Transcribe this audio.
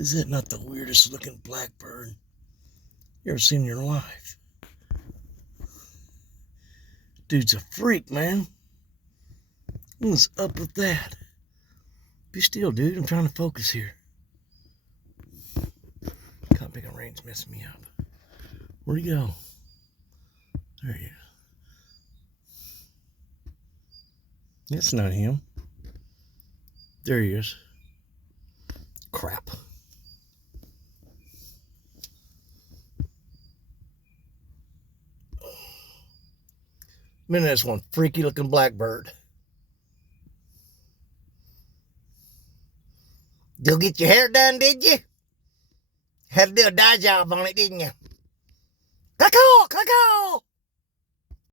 Is that not the weirdest looking blackbird you ever seen in your life? Dude's a freak, man. What's up with that? Be still, dude. I'm trying to focus here. Can't pick a rain's messing me up. Where'd he go? There he is. That's not him. There he is. Crap. Man, that's one freaky looking blackbird. Go get your hair done, did you? Had to do a dye job on it, didn't you? Caw-caw, caw-caw.